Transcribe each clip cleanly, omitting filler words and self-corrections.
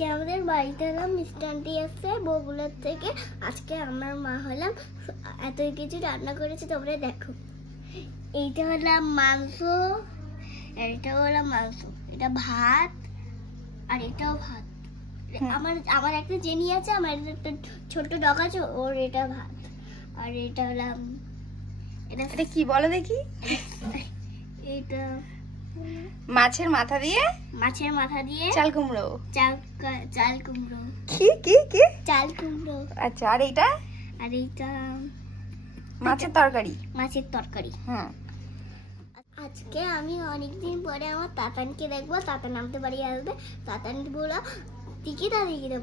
আজকে আমাদের বাড়িতে এলাম, মিষ্টান্টি আসছে বগুলার থেকে। আজকে আমার মা হলাম, এত কিছু রান্না করেছে তোমরা দেখো। এইটা হলাম মাংস, আর এটা হলাম মাংস, এটা ভাত, আর এটাও ভাত। আমার একটা জেনি আছে, আমার একটা ছোট ডগ আছে, ওর এটা ভাত। আর এটা হলাম, এটা কি বলো দেখি? এটা মাছের মাথা দিয়ে চাল কুমড়ো, চাল কুমড়ো। কি কি কি? চাল কুমড়ো। আচ্ছা, আর এইটা? আর এইটা মাছের তরকারি। হ্যাঁ। আজকে আমি অনেকদিন পরে আমার তাতানকে দেখবো। তাতান আমাদের বাড়ি আসবে। তাতান বলা টিকিটা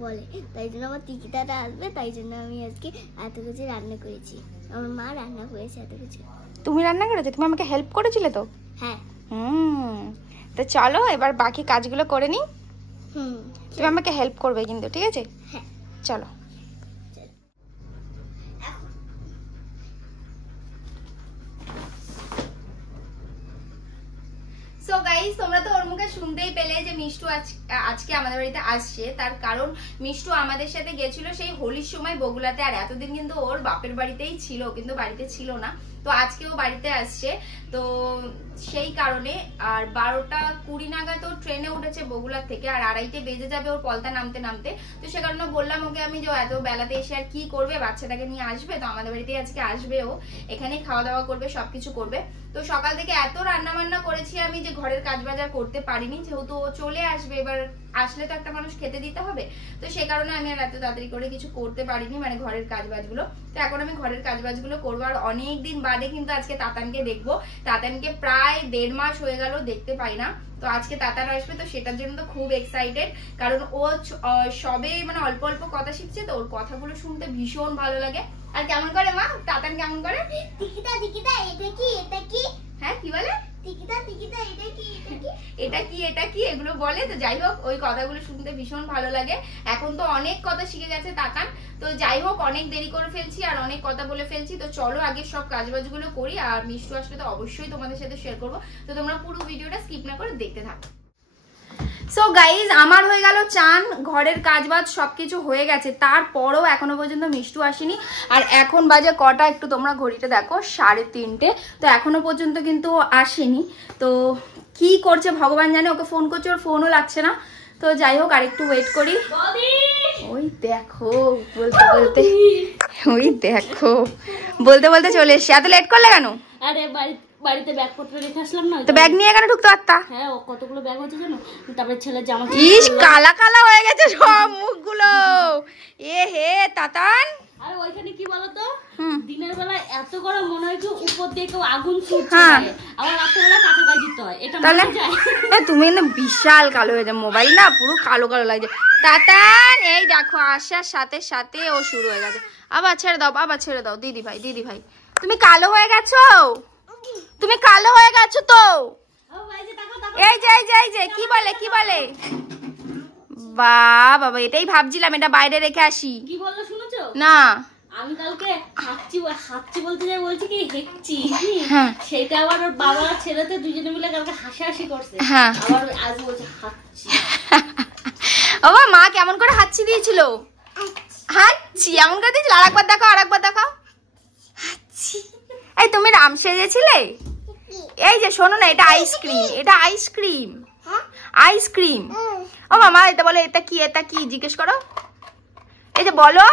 বলে, তাই জন্য আমার টিকিটাটা আসবে। তাই জন্য আমি আজকে এত কিছু রান্না করেছি। আমার মা রান্না করেছে এত কিছু। তুমি রান্না করেছো? তুমি আমাকে হেল্প করেছিলে তো? হ্যাঁ। তো চলো এবার বাকি কাজগুলো করে নি। তুমি আমাকে হেল্প করবে কিন্তু, ঠিক আছে? হ্যাঁ, চলো। সো গাইস, তোমরা তো ওর মুখে শুনতেই পেলে যে মিষ্টু আজকে আমাদের বাড়িতে আসছে। তার কারণ মিষ্টু আমাদের সাথে গেছিল সেই হোলির সময় বগুলাতে, আর এতদিন কিন্তু ওর বাপের বাড়িতেই ছিল, কিন্তু বাড়িতে ছিল না। তো আজকে ও বাড়িতে আসছে, তো সেই কারণে। আর 12:20 নাগাদ ও ট্রেনে উঠেছে বগুলার থেকে, আর 2:30 বেজে যাবে ওর পলতা নামতে নামতে। তো সে কারণে বললাম ওকে আমি যে এত বেলাতে এসে আর কি করবে, বাচ্চাটাকে নিয়ে আসবে, তো আমাদের বাড়িতেই আজকে আসবে ও। এখানেই খাওয়া দাওয়া করবে, সবকিছু করবে। তো সকাল থেকে এত রান্না বান্না করেছি আমি যে ঘরের কাজ বাজার করতে পারিনি, যেহেতু ও চলে আসবে। এবার আসলে তো একটা মানুষ খেতে দিতে হবে, তো সে কারণে আমি আর এত তাড়াতাড়ি করে কিছু করতে পারিনি, মানে ঘরের কাজ বাজগুলো। তো এখন আমি ঘরের কাজ বাজগুলো করবো। আর অনেকদিন বাদে কিন্তু আজকে তাতানকে দেখবো। তাতানকে প্রায় 1.5 মাস হয়ে গেল দেখতে পাই না। তো আজকে তাতান আসবে, তো সেটার জন্য তো খুব এক্সাইটেড। কারণ ও সবে মানে অল্প অল্প কথা শিখছে, তো ওর কথাগুলো শুনতে ভীষণ ভালো লাগে। আর কেমন করে মা তাতান কেমন করে? টিকিটা এটা কি? হ্যাঁ, কি বলে? টিকিটা এটা কি? এটা কি এগুলো বলে। তো যাই হোক, ওই কথাগুলো শুনতে ভীষণ ভালো লাগে। এখন তো অনেক কথা শিখে গেছে তাতান। তো যাই হোক, অনেক দেরি করে ফেলছি আর অনেক কথা বলে ফেলছি। তো চলো আগে সব কাজবাজগুলো করি, আর মিষ্টু আসলে তো অবশ্যই তোমাদের সাথে শেয়ার করবো। তো তোমরা পুরো ভিডিওটা স্কিপ না করে দেখতে থাকো। সো গাইজ, আমার হয়ে গেল চান, ঘরের কাজবাজ সবকিছু হয়ে গেছে, তারপরও এখনো পর্যন্ত মিষ্টু আসেনি। আর এখন বাজে কটা একটু তোমরা ঘড়িতে দেখো, 3:30। তো এখনো পর্যন্ত কিন্তু আসেনি। তো কি করছে ভগবান জানে, ওকে ফোন করছে, ওর ফোনও লাগছে না। তো যাই হোক, আর একটু ওয়েট করি। ওই দেখো বলতে বলতে চলে এসছি। এত লেট করলে কেন? আরে বাড়িতে ব্যাগপত্র রেখে আসলাম না। তো ব্যাগ নিয়ে কেন ঢুকতে পারতা? হ্যাঁ, ও কতগুলো ব্যাগ হচ্ছে জানো। তারপরে ছেলের জামা, ইস কালা কালা হয়ে গেছে সব মুখগুলো। এ হে তাতান, আরে ওইখানে কি বলতো, দিনের বেলা এত গরম মনে হয় কি উপর দিয়ে কেউ আগুন ছুটছে, আবার রাতের বেলা কাঁথা গায়ে দিতে হয়। এটা মনে যায়। তুমি না বিশাল কালো হয়ে যায়, মোবাইল না পুরো কালো কালো লাগছে। তাতান এই দেখো, আসার সাথে সাথে ও শুরু হয়ে গেছে। আবার ছেড়ে দাও দিদি ভাই, তুমি কালো হয়ে গেছো, তো। এই যে কি বলে বাবা, এটাই ভাবছিলাম, এটা বাইরে রেখে আসি। কি বললো শুনেছো? না, আমি কালকে হাঁচছি বলতে যাই, বলছি কি হেঁচছি, সেটা আবার ওর বাবা ছেলেতে দুজনে মিলে কালকে হাসাহাসি করছে। আবার আজ বলছে হাঁচছি। বাবা, মা কেমন করে হাঁচি দিয়েছিল? হাঁচি এমন করে দিয়েছিল। আরেকবার দেখাও। হাঁচি। এই তুমি রাম সেজেছিলে? এই যে শোনো না, এটা আইসক্রিম। ও মামা, এটা বলো, এটা কি জিজ্ঞেস করো। এই যে বলো,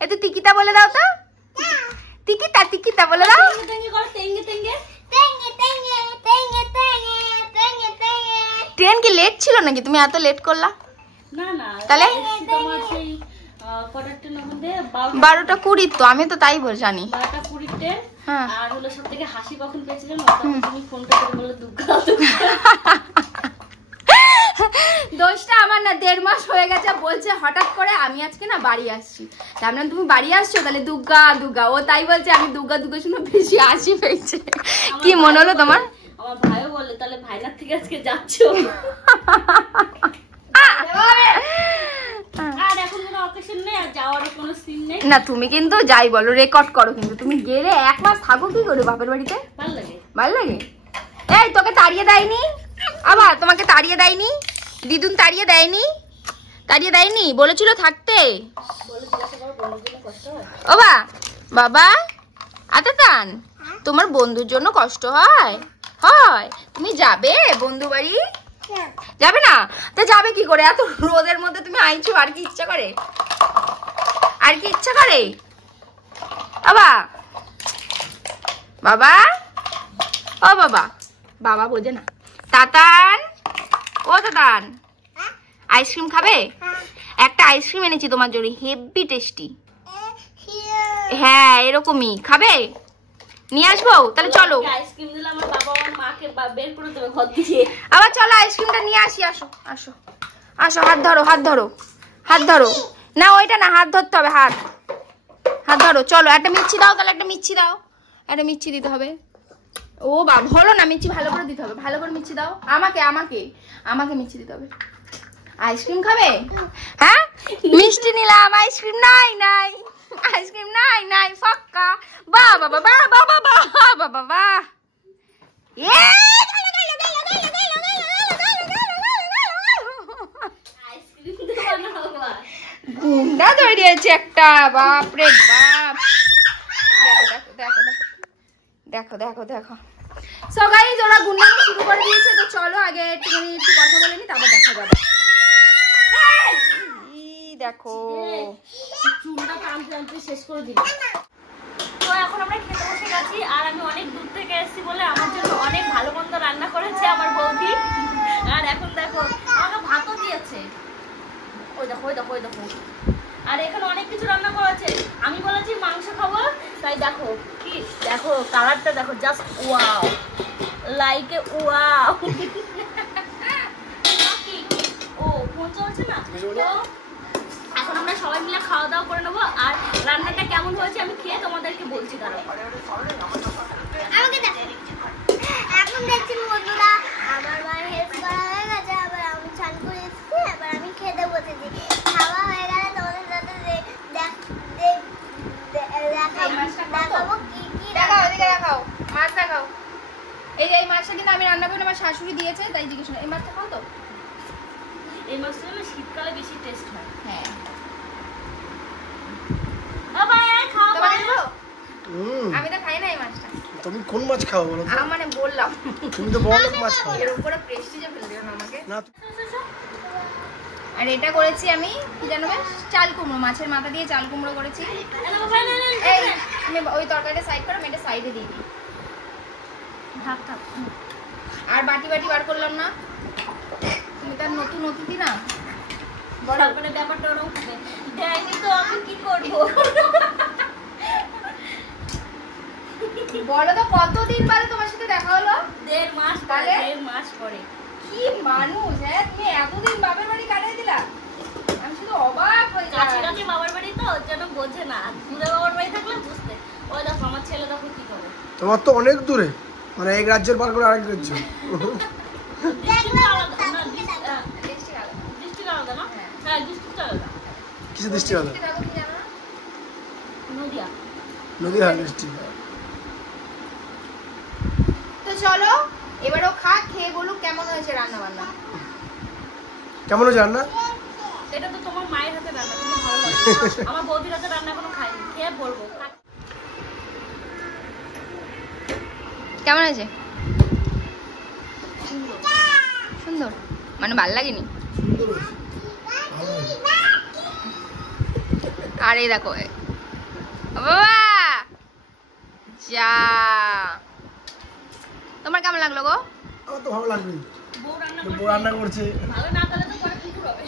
এই তো টিকিটা বলে দাও তো। টিকিটা বলে দাও। ট্রেন কি লেট ছিল নাকি? তুমি এত লেট করলা? না, তাহলে তোমার সেই 12:20 তো, আমি তো তাই জানি। 12:20 ট্রেন। আর হলো সবথেকে হাসি কখন পেয়েছিলাম, তুমি ফোনটা করে বললে দুগ্গা। দোষটা আমার না, 1.5 মাস হয়ে গেছে বলছে হঠাৎ করে আমি আজকে না বাড়ি আসছি। তার মানে তুমি বাড়ি আসছো, তাহলে দুগ্গা। ও তাই বলছে, আমি দুগ্গা শুনে বেশি হাসি পেয়েছে। কি মনে হলো তোমার? আমার ভাইও বলে, তাহলে ভাইনার থেকে আজকে যাচ্ছ। আর এখন কোনো অকেশন নেই, আর যাওয়ারও কোনো সিন নেই। না, তুমি কিন্তু যাই বলো রেকর্ড করো, কিন্তু তুমি গেলে 1 মাস থাকো কি করে বাপের বাড়িতে? ভালো লাগে। এই তোকে তাড়িয়ে দেয়নি? আবার তোমাকে তাড়িয়ে দেয়নি? দিদুন তাড়িয়ে দেয়নি? তাড়িয়ে দেয়নি, বলেছিল থাকতে। ও বাবা আতাতান, তোমার বন্ধুর জন্য কষ্ট হয়? হয়। তুমি যাবে বন্ধু বাড়ি? যাবে না? তা যাবে কি করে? এত রোদের মধ্যে তুমি আইছো, আর কি ইচ্ছা করে? আর কি ইচ্ছা করে? বাবা বাবা ও বাবা, বাবা বোঝে না। তাতান, ও তাতান, আইসক্রিম খাবে? একটা আইসক্রিম এনেছি তোমার জন্য, হেভি টেস্টি। হ্যাঁ এরকমই খাবে, নিয়ে আসবো? তাহলে চলো। আইসক্রিম দিলে আমার বাবা আমার মাকে বের করে দেবে ঘর দিয়ে। আবার চলো আইসক্রিমটা নিয়ে আসি। আসো আসো আসো, হাত ধরো, হাত ধরো, হাত ধরো। না ওইটা না, হাত ধরতে হবে, হাত হাত ধরো। চলো একটা মিষ্টি দাও, তাহলে একটা মিষ্টি দাও, একটা মিষ্টি দিতে হবে। ও বাবা হলো না, মিষ্টি ভালো করে দিতে হবে, ভালো করে মিষ্টি দাও। আমাকে আমাকে আমাকে মিষ্টি দিতে হবে। আইসক্রিম খাবে? হ্যাঁ মিষ্টি নিলাম, আইসক্রিম নাই নাই, আইসক্রিম নাই নাই, ফাক্কা। বাহ বাবা বাহ বাবা বাহ বাবা বাহ। গুন্ডা তৈরি হয়েছে একটা, বাপরে বাপ। দেখো দেখো দেখো দেখো দেখো। সো গাইস ওরা গুন্ডামি শুরু করে দিয়েছে, তো চলো আগে একটু কথা বলে নি, তারপর দেখা যাবে। দেখো চুলটা টানতে টানতে শেষ করে দিল। তো এখন আমরা খেতে বসে গেছি, আর আমি অনেক দূর থেকে এসেছি বলে আমার জন্য অনেক ভালো মন্দ রান্না করেছে আমার বৌদি। আর এখন দেখো আমাকে ভাতও দিয়েছে, ওই দেখো ওই দেখো ওই দেখো। আর এখানে অনেক কিছু রান্না করেছে। আমি বলেছি মাংস খাবো, তাই দেখো কি, দেখো কালারটা দেখো, just wow, like a wow. ও ফোন চলছে না তো। এখন আমরা সবাই মিলে খাওয়া দাওয়া করে নেবো, আর রান্নাটা কেমন হয়েছে আমি খেয়ে তোমাদেরকে বলছি। দাঁড়াও আমাকে দেখো, এখন দেখছেন বন্ধুরা আমার মায়ের হেল্প করা হয়ে গেছে, আবার আমি চান করে এসেছি, আবার আমি খেতে বসেছি। খাওয়া হয়ে গেলে তোমাদের সাথে দেখাবো কি কি দেখাও, এদিকে দেখাও, মাছ দেখাও। এই যে এই মাছটা কিন্তু আমি রান্না করে আমার শাশুড়ি দিয়েছে, তাই জিজ্ঞেস না। এই মাছটা খাও তো? এই মাছটা না শীতকালে বেশি টেস্ট হয়। হ্যাঁ আমি তো খাই না এই মাছটা। তুমি কোন মাছ খাও বলো তো? মানে বললাম, তুমি তো বড় লোক মাছ খাও এর উপরে প্রেস্টিজে ফেলে দিও না আমাকে। না। আর এটা করেছি আমি কি জানো বেশ, চাল কুমড়ো, মাছের মাথা দিয়ে চাল কুমড়ো করেছি। এই তুমি ওই তরকারিটা সাইড করো, আমি এটা সাইডে দিয়ে দিই। থাক থাক। আর বাটি বাটি বার করলাম না, তুমি তার নতুন অতিথি না। বড় করে ব্যাপারটা ওরকম থাকে, দেয়নি তো আমি কি করবো। বলো তো কতদিন বাদে তোমার সাথে দেখা হলো? 1.5 মাস, তাহলে 1.5 মাস পরে। কি মানুষ, হ্যাঁ তুমি এতদিন বাপের বাড়ি কাটাই দিলা, আমি শুধু অবাক হয়ে কাছে যাই। কাছে বাবার বাড়ি তো ওর জন্য বোঝে না, দূরে বাবার বাড়ি থাকলে বুঝতে। ওই দেখো আমার ছেলে দেখো কি করে। তোমার তো অনেক দূরে, মানে এক রাজ্যের পার করে আরেক রাজ্য। ডিস্ট্রিক্ট আলাদা না, ডিস্ট্রিক্ট আলাদা না। হ্যাঁ ডিস্ট্রিক্ট আলাদা। কিছু দৃষ্টি আলাদা। নদিয়া। নদী হাট ডিস্ট্রিক্ট। তো চলো এবারও খা, খেয়ে বলুক কেমন হয়েছে রান্না বান্না। কেমন হয়েছে রান্না? এটা তো তোমার মায়ের হাতে রান্না, কিন্তু ভালো লাগে। আমার বৌদির হাতে রান্না এখনো খাইনি, খেয়ে বলবো। কেমন হয়েছে? সুন্দর মানে ভাল লাগেনি? আর এই দেখো বাবা যা, তোমার কেমন লাগলো গো? আমার তো ভালো লাগবে, বউ রান্না বউ রান্না করছে। ভালো না করলে তো পরে কুকুর হবে।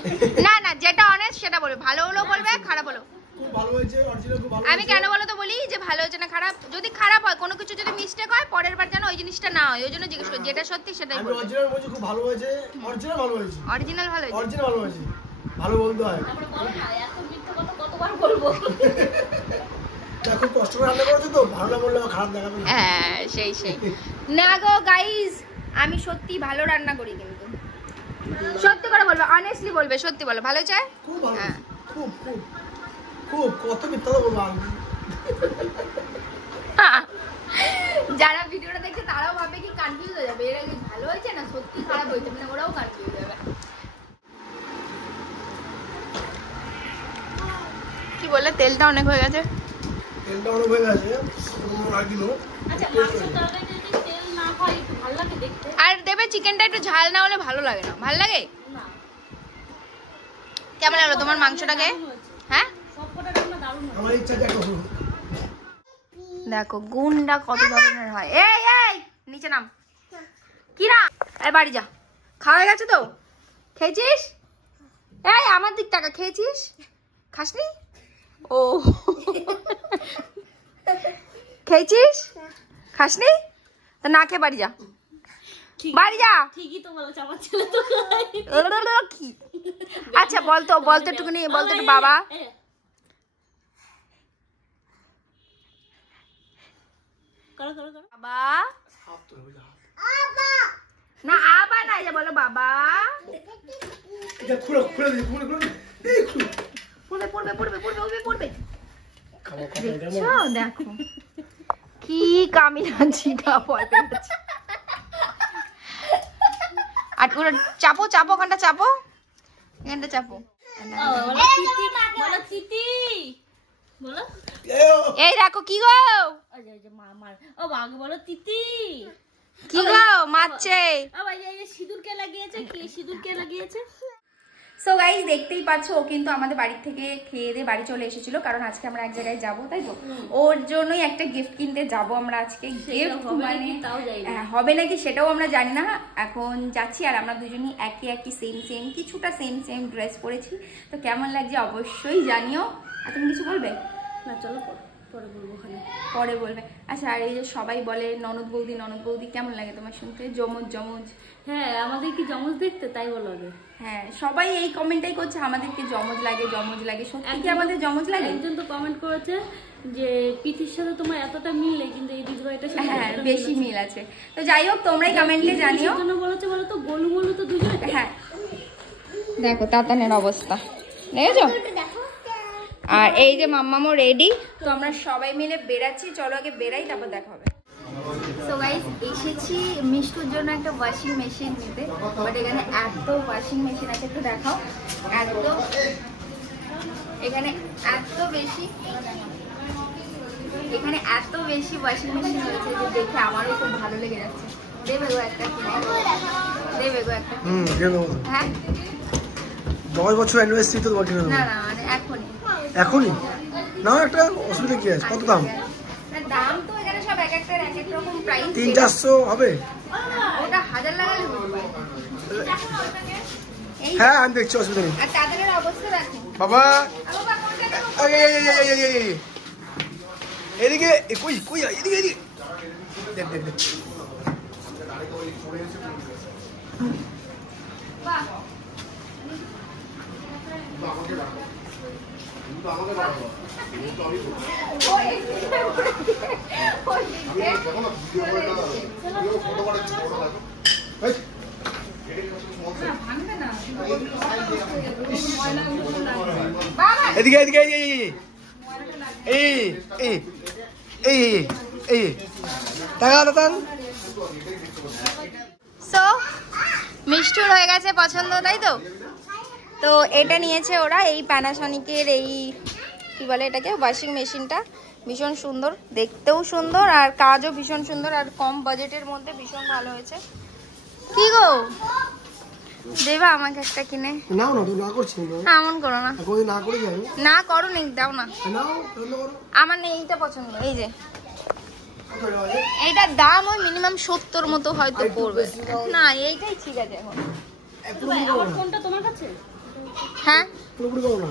না না, যেটা অনেস্ট সেটা বলবে, ভালো হলেও বলবে, খারাপ হলেও। খুব ভালো হয়েছে, অরিজিনাল খুব ভালো। আমি কেন বলো তো বলি যে ভালো হয়েছে না খারাপ, যদি খারাপ হয় কোনো কিছু যদি মিস্টেক হয় পরের বার যেন ওই জিনিসটা না হয়, ওই জন্য জিজ্ঞেস করি, যেটা সত্যি সেটাই আমি বলবো। অরিজিনাল বলছি, খুব ভালো হয়েছে, অরিজিনাল ভালো হয়েছে, অরিজিনাল ভালো হয়েছে। অরিজিনাল ভালো হয়েছে, ভালো বলতে হয়। তারপরে বলো না এত মিথ্যা কথা কতবার বলবো। দেখো কষ্ট করে রান্না করেছে তো, ভালো না বললে আমার খারাপ দেখাবে না। হ্যাঁ সেই সেই। না গো গাইস, আমি সত্যি ভালো রান্না করি, কিন্তু সত্যি করে বলবে, অনেস্টলি বলবে, সত্যি বলো ভালো চাই। খুব ভালো, হ্যাঁ। খুব খুব খুব, কত মিথ্যা তো বলবো আমি। যারা ভিডিওটা দেখছে তারাও ভাবে কি কনফিউজ হয়ে যাবে, এরা কি ভালো হয়েছে না সত্যি খারাপ হয়েছে, মানে ওরাও কনফিউজ হয়ে যাবে। তেলটা অনেক হয়ে গেছে। তেলটা অনেক হয়ে গেছে আর দিল। আচ্ছা মাংসের তরকারিতে যদি তেল না হয় একটু ভালো লাগে দেখতে। আর দেবে চিকেনটা একটু ঝাল না হলে ভালো লাগে না। ভালো লাগে? না কেমন লাগলো তোমার মাংসটাকে? হ্যাঁ সবকটা রান্না দারুণ হয়। আমার ইচ্ছা দেখো। দেখো গুণটা কত ধরনের হয়। এই এই নিচে নাম। কি না এই বাড়ি যা। খাওয়া গেছে তো? খেয়েছিস? এই আমার দিক টাকা খেয়েছিস? খাসনি? ও খেয়েছিস? খাসনি? তা না খেয়ে বাড়ি যা। বাড়ি যা। ঠিকই তো বলেছ আমার ছেলে তো কি আচ্ছা বলতো একটুখানি বলতো একটু বাবা। করো করো করো। বাবা না আবার না যা বলো বাবা। এটা খুলে খুলে দিই খুলে খুলে এই খুলে পড়বে পড়বে পড়বে পড়বে ওবে পড়বে। খাবো দেখছো দেখো কি কামিনাজিটা ভয় পেয়েছে। আর পুরো চাপো চাপো ওখানটা চাপো এখানটা চাপো। বলো তিতি বলো তিতি বলো। এই দেখো কি গো আচ্ছা আচ্ছা মা মার ও বাঘ বলো তিতি কি গো মারছে। ও ভাই এই যে সিঁদুর কে লাগিয়েছে কি সিঁদুর কে লাগিয়েছে। সো গাইস দেখতেই পাচ্ছ ও কিন্তু আমাদের বাড়ি থেকে খেয়ে দিয়ে বাড়ি চলে এসেছিল কারণ আজকে আমরা এক জায়গায় যাবো তাই তো ওর জন্যই একটা গিফট কিনতে যাব আমরা আজকে। গিফট মানে হবে নাকি সেটাও আমরা জানি না এখন যাচ্ছি আর আমরা দুজনই একই সেম কিছুটা সেম ড্রেস পরেছি তো কেমন লাগছে অবশ্যই জানিও। আর তুমি কিছু বলবে না চলো পরে বলবো ওখানে পরে বলবে। আচ্ছা আর এই যে সবাই বলে ননদ বৌদি কেমন লাগে তোমার শুনতে? জমজ হ্যাঁ আমাদের কি জমজ দেখতে তাই বলো আগে। হ্যাঁ সবাই এই কমেন্টটাই করছে আমাদেরকে জমজ লাগে সত্যি কি আমাদের জমজ লাগে? একজন তো কমেন্ট করেছে যে পিথির সাথে তোমার এতটা মিলে কিন্তু এই দিদিভাইটার সাথে হ্যাঁ বেশি মিল আছে। তো যাই হোক তোমরাই কমেন্টে জানিও। জন্য বলেছে বলো তো গোলু তো দুজন। হ্যাঁ দেখো তাতানের অবস্থা দেখেছো। আর এই যে মাম্মামও রেডি তো আমরা সবাই মিলে বেরাচ্ছি। চলো আগে বেরাই তারপর দেখা হবে। সো গাইস এসেছি মিষ্টুর জন্য একটা ওয়াশিং মেশিন নিতে বাট এখানে এত ওয়াশিং মেশিন আছে একটু দেখাও। এখানে এত বেশি ওয়াশিং মেশিন রয়েছে যে দেখে আমারও খুব ভালো লেগে যাচ্ছে। দেবে গো একটা হ্যাঁ 10 বছর অ্যানিভার্সারি তো বাকি না মানে এখনই না একটা অসুবিধা কি আছে? কত দাম? দাম তো এখানে সব এক একটার এক এক রকম প্রাইস। 300-400 হবে? ওটা 1000 লাগালে হ্যাঁ আমি দেখছি অসুবিধা নেই। আর তাদের অবস্থা দেখো বাবা এদিকে কই এদিকে দেখ এদিকে এই তাকান। সো মিষ্টুর হয়ে গেছে পছন্দ তাই তো। তো এটা নিয়েছে ওরা এই প্যানাসনিকের এই কি বলে এটাকে ওয়াশিং মেশিনটা ভীষণ সুন্দর দেখতেও সুন্দর আর কাজও ভীষণ সুন্দর আর কম বাজেটের মধ্যে ভীষণ ভালো হয়েছে। কি গো দেবা আমাকে একটা কিনে? নাও না, তুমি না করছি না এমন করো না। কোনোদিন না করে যাবে না করো নি, দাও না। নাও পছন্দ করো। আমার নেই এইটা পছন্দ। এই যে এইটার দাম ওই মিনিমাম 70 মতো হয়তো পড়বে। না এইটাই ঠিক আছে এখন। আমার ফোনটা তোমার কাছে? হ্যাঁ পুরোপুরি করো না।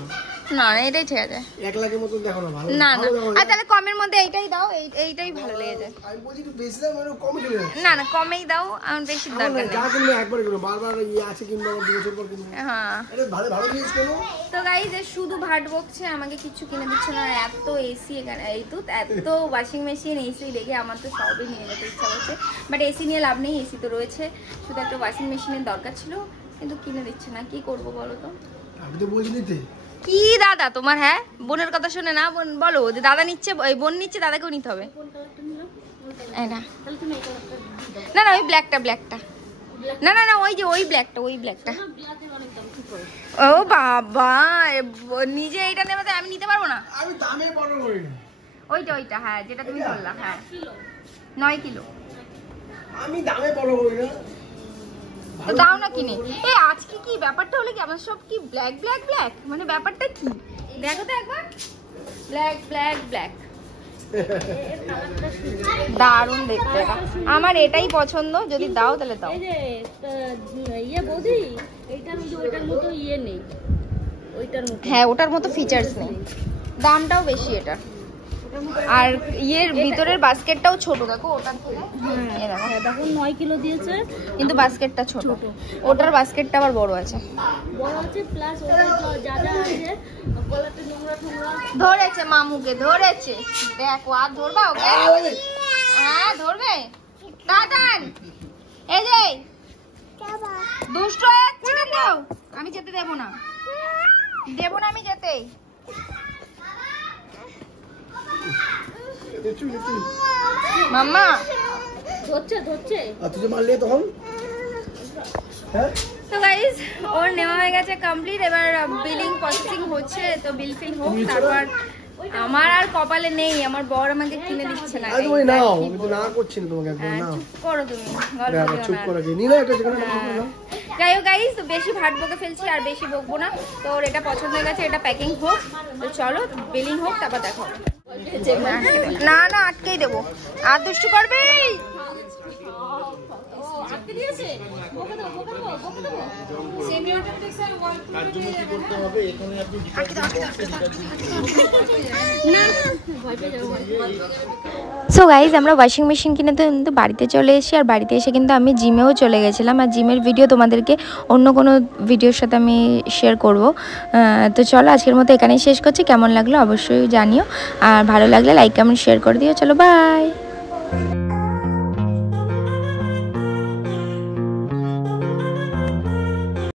না এইটাই ঠিক আছে। 1 লাখের মতো দেখো না, ভালো না না আর তাহলে কমের মধ্যে এইটাই দাও, এইটাই ভালো লেগেছে। আমি বলছি একটু বেশি দাম মানে কমে চলে যাচ্ছে। না না কমেই দাও, আমার বেশি দরকার নেই। যা কিনবে একবার কিনো, বারবার ইয়ে আছে কিনবো, আবার 2 বছর পর কিনবো। হ্যাঁ এটা ভালো ভালো জিনিস কেনো। তো গাইস এ শুধু ভাট বকছে, আমাকে কিছু কিনে দিচ্ছে না। এত এসি এখানে, এই তো এত ওয়াশিং মেশিন এসি দেখে আমার তো সবই নিয়ে যেতে ইচ্ছা করছে, বাট এসি নিয়ে লাভ নেই, এসি তো রয়েছে। শুধু একটা ওয়াশিং মেশিনের দরকার ছিল কিন্তু কিনে দিচ্ছে না, কি করবো বলো তো। আমি তো বলছি নিতে। কি দাদা তোমার? হ্যাঁ বোনের কথা শুনে না, বোন বলো যে দাদা নিচ্ছে, বোন নিচ্ছে, দাদাকেও নিতে হবে। কোন কালারটা নিলাম? এটা তাহলে তুমি এই কালারটা না না ওই ব্ল্যাকটা না না না, ওই যে ওই ব্ল্যাকটা, ওই ব্ল্যাকটা। ব্ল্যাকের অনেক দাম, কি করে? ও বাবা, নিজে এইটা নেবে তো আমি নিতে পারবো না। আমি দামে বড় করি না। ওইটা ওইটা, হ্যাঁ যেটা তুমি বললা, হ্যাঁ 9 কিলো। আমি দামে বড় করি না। তো দাও না কিনে। এই আজকে কি ব্যাপারটা হলো কি, আমার সব কি ব্ল্যাক ব্ল্যাক ব্ল্যাক, মানে ব্যাপারটা কি দেখো তো একবার। ব্ল্যাক ব্ল্যাক ব্ল্যাক, দারুণ দেখতে এটা। আমার এটাই পছন্দ, যদি দাও তাহলে দাও। এই যে ইয়ে বৌদি, এইটার মধ্যে ওইটার মতো ইয়ে নেই, ওইটার মতো। হ্যাঁ ওটার মতো ফিচার্স নেই, দামটাও বেশি এটা। আর ইয়ের ভিতরের বাস্কেটটাও ছোট, দেখো ওটার থেকে। এই দেখো, হ্যাঁ দেখো 9 কিলো দিয়েছে, কিন্তু বাস্কেটটা ছোট, ওটার বাস্কেটটা আবার বড় আছে। বড় আছে প্লাস ওটা যা যা আছে গলাতে নোংরা টোংরা। ধরেছে মামুকে, ধরেছে দেখো। আর ধরবা ওকে? হ্যাঁ ধরবে। দাদান এই যে দুষ্ট চিকেন দাও, আমি যেতে দেবো না, দেবো না আমি যেতে। মাম্মা ধরছে ধরছে। আর তুই মারলে তখন হ্যাঁ। তো গাইস ওর নেওয়া হয়ে গেছে কমপ্লিট, এবার বিলিং প্রসেসিং হচ্ছে, তো বিল ফিল হোক তারপর। আমার আর কপালে নেই, আমার বর আমাকে কিনে দিচ্ছে না। আরে তুমি নাও, আমি তো না করছি না তোমাকে একদম না। চুপ করো তুমি, গল্প দেখো দিও চুপ না। করে কি নিলে এটা যেখানে না। যাই হোক গাইস, তো বেশি ভাট বকে ফেলছি আর বেশি বকবো না। তো ওর এটা পছন্দ হয়ে গেছে, এটা প্যাকিং হোক, তো চলো বিলিং হোক তারপর দেখো। না না আটকেই দেবো, আর দুষ্টু করবে। আটকে দিয়েছে, বকে দাও বকে দাও বকে দাও। সেমি অটোমেটিক্স আর ওয়াল তার জন্য কি করতে হবে, এখানে আপনি সো গাইজ আমরা ওয়াশিং মেশিন কিনে তো কিন্তু বাড়িতে চলে এসেছি, আর বাড়িতে এসে কিন্তু আমি জিমেও চলে গেছিলাম। আর জিমের ভিডিও তোমাদেরকে অন্য কোনো ভিডিওর সাথে আমি শেয়ার করব। তো চলো আজকের মতো এখানেই শেষ করছি। কেমন লাগলো অবশ্যই জানিও, আর ভালো লাগলে লাইক কমেন্ট শেয়ার করে দিও। চলো বাই।